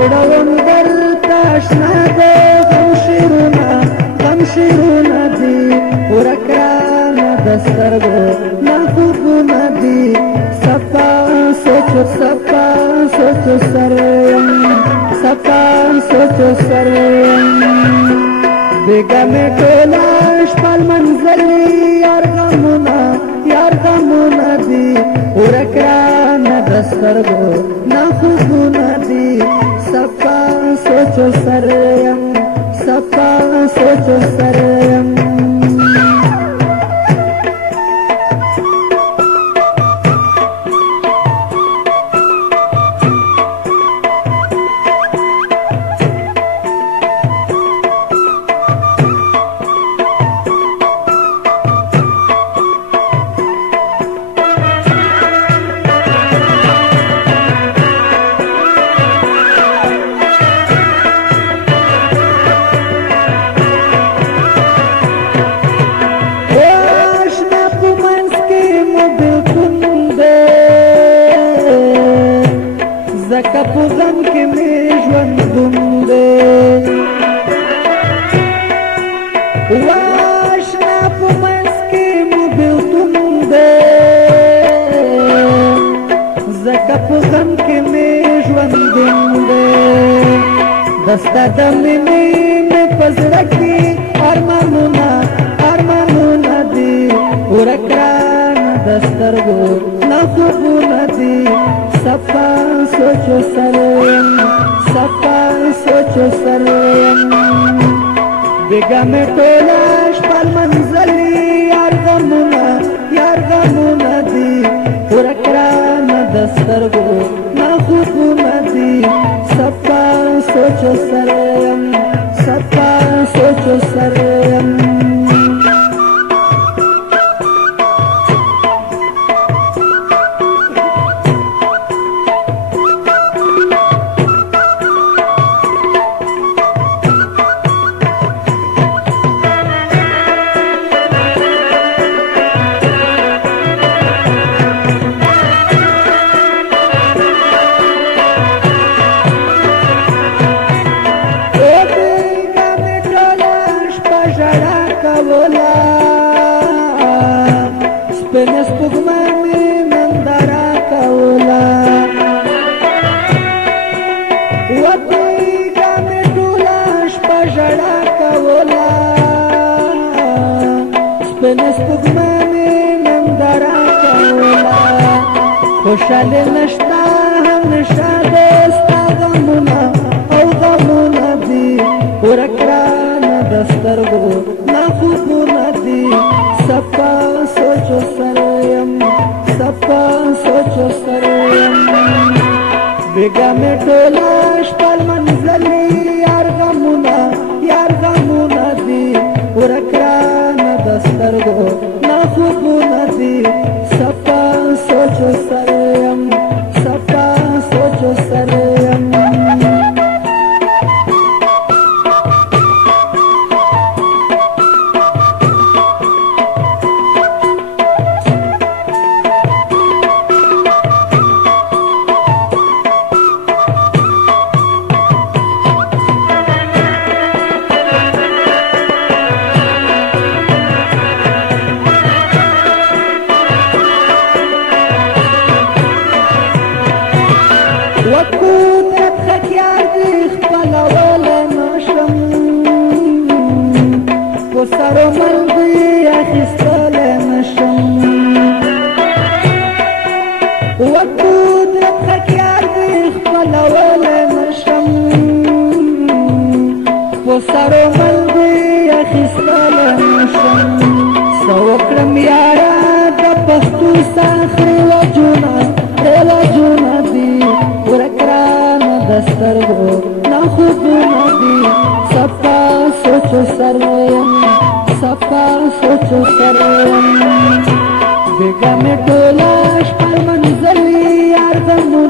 وړوم درته اشنا د غم شیرونه دي ورک رانه د سترګو نه خوبونه دي صفا سوچو سر یم صفا سوچو سر یم بیګا مې ټوله شپه لمنځلي یار غمونه دي ورک رانه د سترګو نه خوبونه دي صفا سوچو سر یم صفا سوچو سر یم زکه په غم کې مې ژوندون دی واشنا په منځ کې مو بېلتون دی زکه په غم کې مې ژوندون دی دستا د مینې مې په زړه کې ارمانونه دي ورک رانه د سترګو نه خوبونه دي صفا سوچو سر یم صفا سوچو سر یم بیګا مې ټوله شپه لمنځلي یار غمونه دي ورک رانه د سترګو نه خوبونه دي صفا سوچو سر یم صفا سوچو سر یم سپینه سپوږمۍ مې ننداره کوله وبېګا مې ټوله شپه ژړا کوله سپینه سپوږمۍ مې ننداره کوله خوشحالي نشته هم نشه دی ستا غمونه دي ورک رانه د سترګو نه خوبونه دي صفا سوچو سر یم صفا سوچو سر یم بیګا مې ټوله شپه لمنځلي یار غمونه دي ورک رانه د سترګو نه خوبونه دي صفا سوچو سر یم صفا سوچو سر یم وقدرت خکیار دی خپلوله نشم په سرو مرغۍ اخیستلی نشم وقدرت خکیار دی خپلوله نشم په سرو مرغۍ اخیستلی نشم څه وکړم یاره د پښتو ساخرې علاجونه دي ورک رانه د سترګو نه خوبونه دي صفا سوچو سر یم صفا سوچو سر یم بیګا مې ټوله شپه لمنځلي یار غمونه